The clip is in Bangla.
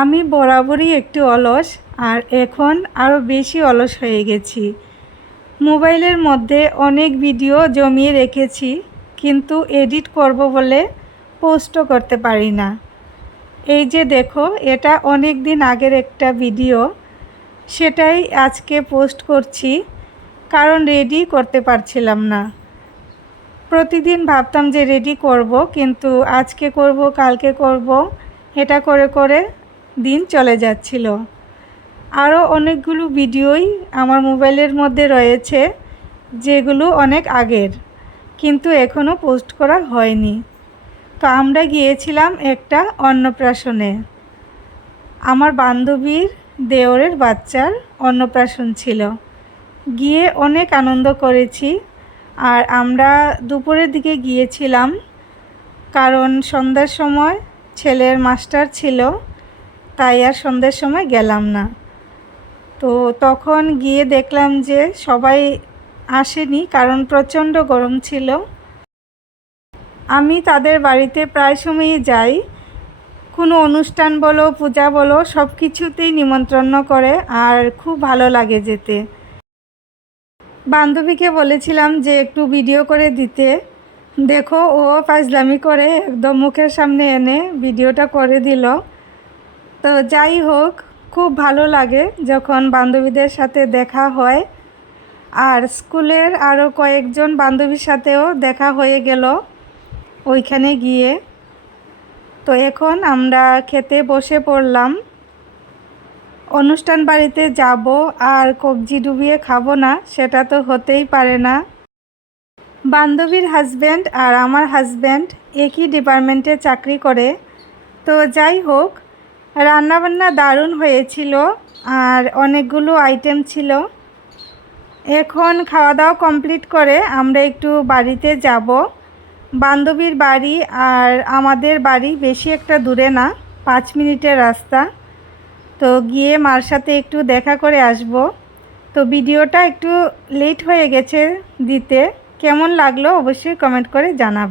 আমি বরাবরই একটু অলস আর এখন আরও বেশি অলস হয়ে গেছি। মোবাইলের মধ্যে অনেক ভিডিও জমিয়ে রেখেছি, কিন্তু এডিট করব বলে পোস্টও করতে পারি না। এই যে দেখো, এটা অনেক দিন আগের একটা ভিডিও। সেটাই আজকে পোস্ট করছি, কারণ রেডি করতে পারছিলাম না। প্রতিদিন ভাবতাম যে রেডি করব, কিন্তু আজকে করব, কালকে করব, এটা করে করে দিন চলে যাচ্ছিল। আরও অনেকগুলো ভিডিওই আমার মোবাইলের মধ্যে রয়েছে, যেগুলো অনেক আগের, কিন্তু এখনও পোস্ট করা হয়নি। তো আমরা গিয়েছিলাম একটা অন্নপ্রাশনে। আমার বান্ধবীর দেওরের বাচ্চার অন্নপ্রাশন ছিল। গিয়ে অনেক আনন্দ করেছি, আর আমরা দুপুরের দিকে গিয়েছিলাম, কারণ সন্ধ্যার সময় ছেলের মাস্টার ছিল তাই আর সন্ধ্যের সময় গেলাম না। তো তখন গিয়ে দেখলাম যে সবাই আসেনি কারণ প্রচণ্ড গরম ছিল। আমি তাদের বাড়িতে প্রায় সময়ই যাই। কোনো অনুষ্ঠান বলো, পূজা বলো, সব কিছুতেই নিমন্ত্রণ করে আর খুব ভালো লাগে যেতে। বান্ধবীকে বলেছিলাম যে একটু ভিডিও করে দিতে। দেখো, ও ফাজলামি করে একদম মুখের সামনে এনে ভিডিওটা করে দিল। তো যাই হোক, খুব ভালো লাগে যখন বান্ধবীদের সাথে দেখা হয়। আর স্কুলের আরও কয়েকজন বান্ধবীর সাথেও দেখা হয়ে গেল ওইখানে গিয়ে। তো এখন আমরা খেতে বসে পড়লাম। অনুষ্ঠান বাড়িতে যাব আর কবজি ডুবিয়ে খাব না, সেটা তো হতেই পারে না। বান্ধবীর হাজব্যান্ড আর আমার হাজব্যান্ড একই ডিপার্টমেন্টে চাকরি করে। তো যাই হোক রান্নাবান্না দারুণ হয়েছিল আর অনেকগুলো আইটেম ছিল। এখন খাওয়া দাওয়া কমপ্লিট করে আমরা একটু বাড়িতে যাব। বান্ধবীর বাড়ি আর আমাদের বাড়ি বেশি একটা দূরে না, পাঁচ মিনিটের রাস্তা। তো গিয়ে মার সাথে একটু দেখা করে আসব। তো ভিডিওটা একটু লেট হয়ে গেছে দিতে। কেমন লাগল অবশ্যই কমেন্ট করে জানাব।